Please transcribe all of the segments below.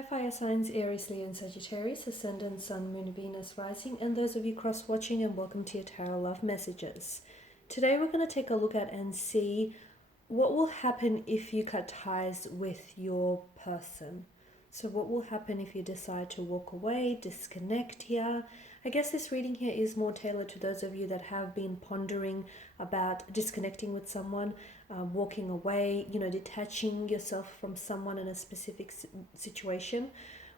Hi fire signs, Aries, Leo and Sagittarius, Ascendant, Sun, Moon, Venus, Rising, and those of you cross-watching, and welcome to your Tarot Love Messages. Today we're going to take a look at and see what will happen if you cut ties with your person. So what will happen if you decide to walk away, disconnect here? I guess this reading here is more tailored to those of you that have been pondering about disconnecting with someone, walking away, detaching yourself from someone in a specific situation.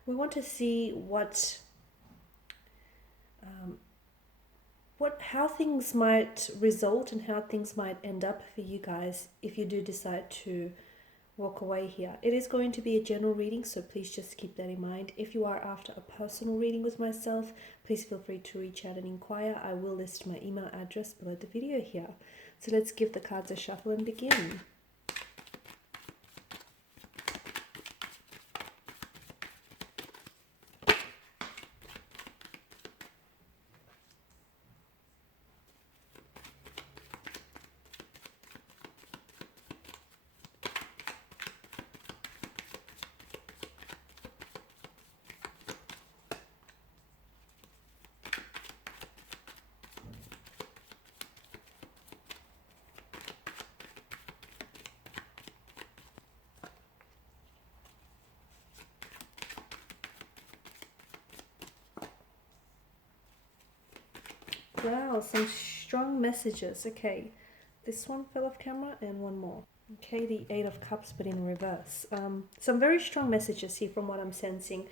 We want to see how things might result and how things might end up for you guys if you do decide to walk away here. It is going to be a general reading, so please just keep that in mind. If you are after a personal reading with myself, please feel free to reach out and inquire. I will list my email address below the video here. So let's give the cards a shuffle and begin. Wow, some strong messages. Okay, this one fell off camera and one more. Okay, the Eight of Cups but in reverse. Some very strong messages here from what I'm sensing.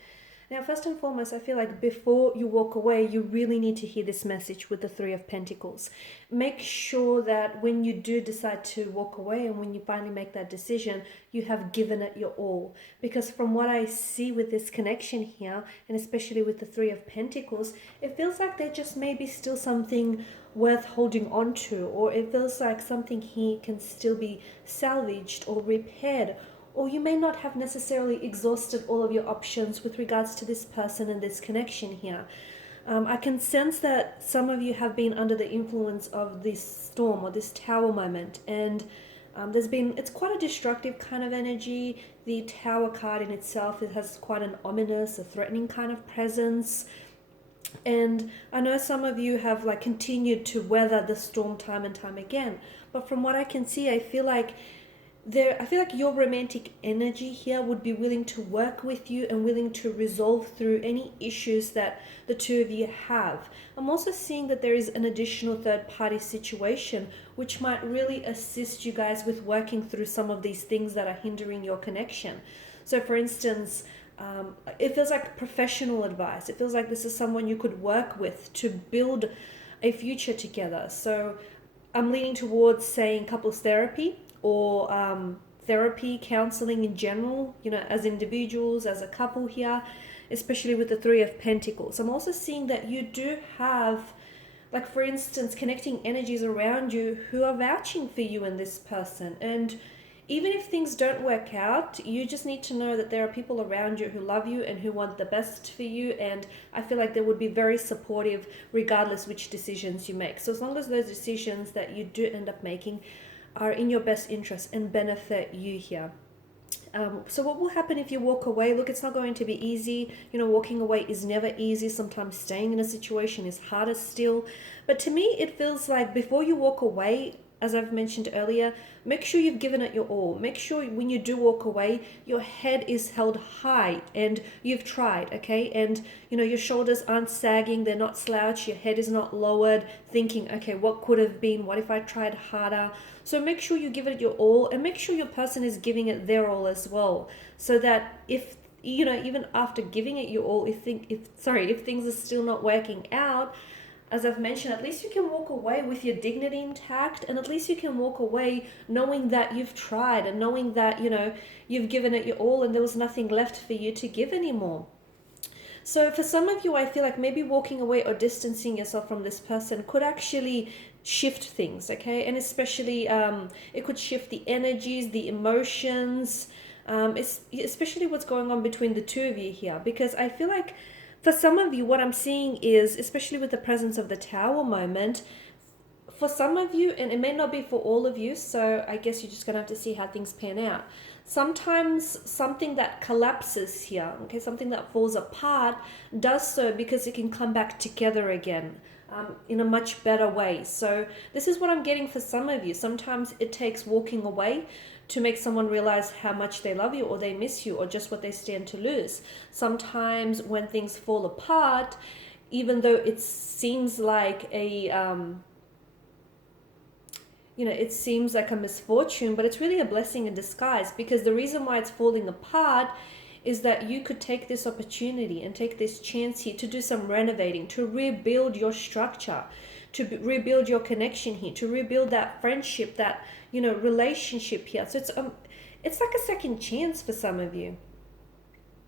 Now, first and foremost, I feel like before you walk away, you really need to hear this message with the Three of Pentacles. Make sure that when you do decide to walk away and when you finally make that decision, you have given it your all. Because from what I see with this connection here, and especially with the Three of Pentacles, it feels like there just may be still something worth holding on to, or it feels like something here can still be salvaged or repaired, or you may not have necessarily exhausted all of your options with regards to this person and this connection here. I can sense that some of you have been under the influence of this storm or this tower moment, and it's quite a destructive kind of energy. The Tower card in itself, it has quite an ominous, a threatening kind of presence. And I know some of you have continued to weather the storm time and time again, but from what I can see, I feel like your romantic energy here would be willing to work with you and willing to resolve through any issues that the two of you have. I'm also seeing that there is an additional third-party situation which might really assist you guys with working through some of these things that are hindering your connection. So for instance, it feels like professional advice. It feels like this is someone you could work with to build a future together. So I'm leaning towards saying couples therapy, or therapy, counseling in general, as individuals, as a couple here, especially with the Three of Pentacles. I'm also seeing that you do have, for instance, connecting energies around you who are vouching for you and this person. And even if things don't work out, you just need to know that there are people around you who love you and who want the best for you. And I feel like they would be very supportive regardless which decisions you make. So as long as those decisions that you do end up making are in your best interest and benefit you here. So what will happen if you walk away? Look, it's not going to be easy. Walking away is never easy. Sometimes staying in a situation is harder still. But to me, it feels like before you walk away, as I've mentioned earlier, make sure you've given it your all. Make sure when you do walk away, your head is held high and you've tried, okay? And, your shoulders aren't sagging, they're not slouched, your head is not lowered, thinking, okay, what could have been? What if I tried harder? So make sure you give it your all, and make sure your person is giving it their all as well. So that if, even after giving it your all, if things are still not working out, as I've mentioned, at least you can walk away with your dignity intact, and at least you can walk away knowing that you've tried and knowing that, you've given it your all and there was nothing left for you to give anymore. So for some of you, I feel like maybe walking away or distancing yourself from this person could actually shift things, okay? And especially it could shift the energies, the emotions, especially what's going on between the two of you here. Because I feel like for some of you, what I'm seeing is, especially with the presence of the Tower moment, for some of you, and it may not be for all of you, so I guess you're just going to have to see how things pan out. sometimes something that collapses here, okay, something that falls apart, does so because it can come back together again, in a much better way. So this is what I'm getting for some of you. Sometimes it takes walking away to make someone realize how much they love you or they miss you or just what they stand to lose. Sometimes when things fall apart, even though it seems like it seems like a misfortune, but it's really a blessing in disguise, because the reason why it's falling apart is that you could take this opportunity and take this chance here to do some renovating, to rebuild your structure, to rebuild your connection here, to rebuild that friendship, that relationship here. So it's like a second chance for some of you.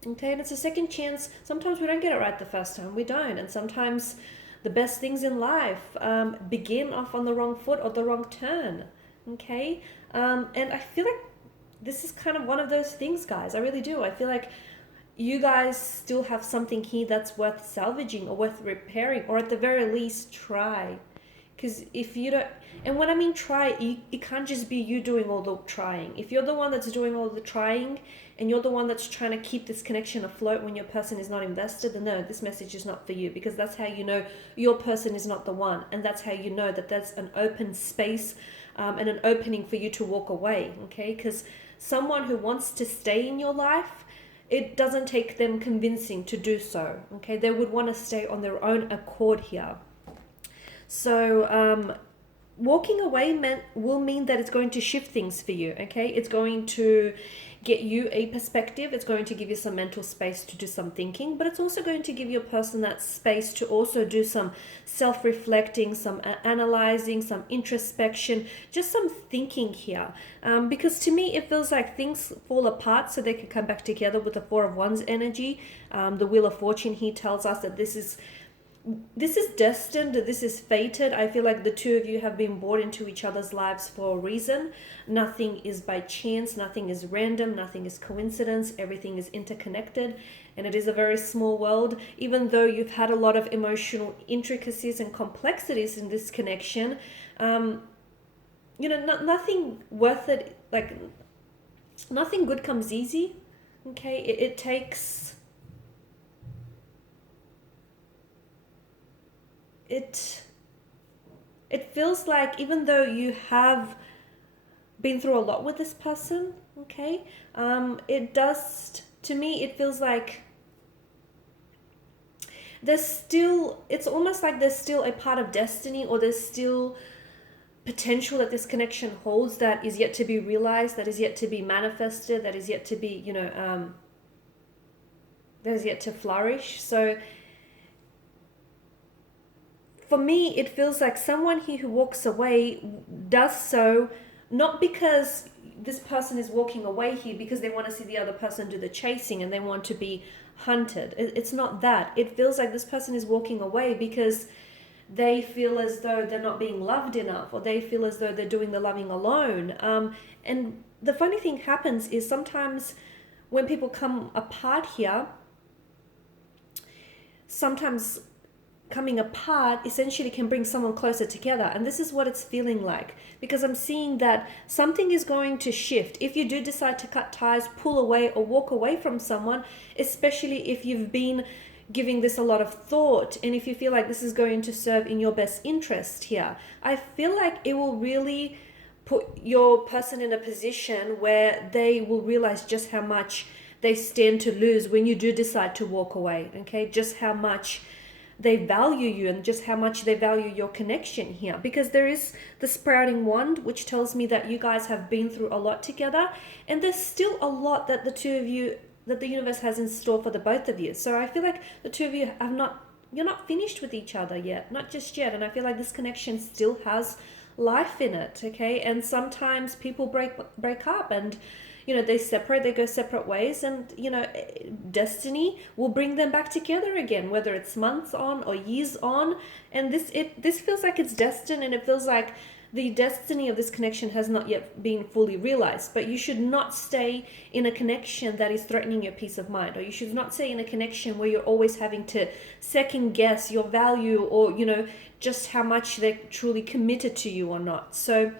Okay, and it's a second chance. Sometimes we don't get it right the first time. We don't. And sometimes the best things in life begin off on the wrong foot or the wrong turn. Okay, and I feel like this is kind of one of those things, guys. I really do. I feel like you guys still have something here that's worth salvaging or worth repairing, or at the very least try. Because if you don't, and when I mean try, it can't just be you doing all the trying. If you're the one that's doing all the trying and you're the one that's trying to keep this connection afloat when your person is not invested, then no, this message is not for you, because that's how you know your person is not the one. And that's how you know that there's an open space and an opening for you to walk away, okay? Because someone who wants to stay in your life, it doesn't take them convincing to do so, okay? They would want to stay on their own accord here. So walking away will mean that it's going to shift things for you, okay? It's going to get you a perspective. It's going to give you some mental space to do some thinking, but it's also going to give your person that space to also do some self-reflecting, some analyzing, some introspection, just some thinking here. Because to me, it feels like things fall apart so they can come back together with the Four of Wands energy. The Wheel of Fortune here tells us that this is destined, this is fated. I feel like the two of you have been brought into each other's lives for a reason. Nothing is by chance, nothing is random, nothing is coincidence, everything is interconnected, and it is a very small world. Even though you've had a lot of emotional intricacies and complexities in this connection, nothing worth it, like nothing good comes easy, okay? It takes... It feels like even though you have been through a lot with this person, okay, it does, to me, it feels like it's almost like there's still a part of destiny, or there's still potential that this connection holds that is yet to be realized, that is yet to be manifested, that is yet to be, that is yet to flourish. So for me, it feels like someone here who walks away does so not because this person is walking away here because they want to see the other person do the chasing and they want to be hunted. It's not that. It feels like this person is walking away because they feel as though they're not being loved enough, or they feel as though they're doing the loving alone. And the funny thing happens is sometimes when people come apart here, sometimes coming apart essentially can bring someone closer together. And this is what it's feeling like, because I'm seeing that something is going to shift. If you do decide to cut ties, pull away, or walk away from someone, especially if you've been giving this a lot of thought, and if you feel like this is going to serve in your best interest here, I feel like it will really put your person in a position where they will realize just how much they stand to lose when you do decide to walk away, okay? Just how much they value you and just how much they value your connection here, because there is the sprouting wand, which tells me that you guys have been through a lot together, and there's still a lot that the two of you, that the universe has in store for the both of you. So I feel like the two of you you're not finished with each other yet, not just yet. And I feel like this connection still has life in it, okay? And sometimes people break up, and they separate, they go separate ways, and destiny will bring them back together again, whether it's months on or years on. And this feels like it's destined, and it feels like the destiny of this connection has not yet been fully realized. But you should not stay in a connection that is threatening your peace of mind, or you should not stay in a connection where you're always having to second guess your value, or just how much they're truly committed to you or not. So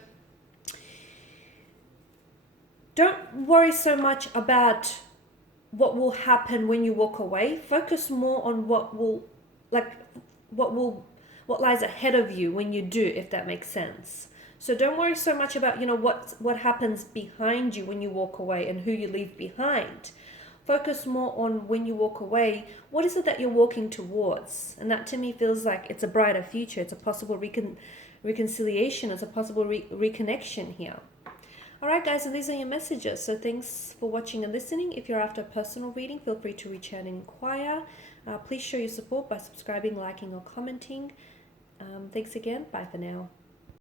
Don't worry so much about what will happen when you walk away. Focus more on like what will what lies ahead of you when you do, if that makes sense. So don't worry so much about, what happens behind you when you walk away and who you leave behind. Focus more on when you walk away, what is it that you're walking towards? And that to me feels like it's a brighter future. It's a possible reconciliation. It's a possible reconnection here. Alright guys, and these are your messages. So thanks for watching and listening. If you're after a personal reading, feel free to reach out and inquire. Please show your support by subscribing, liking or commenting. Thanks again. Bye for now.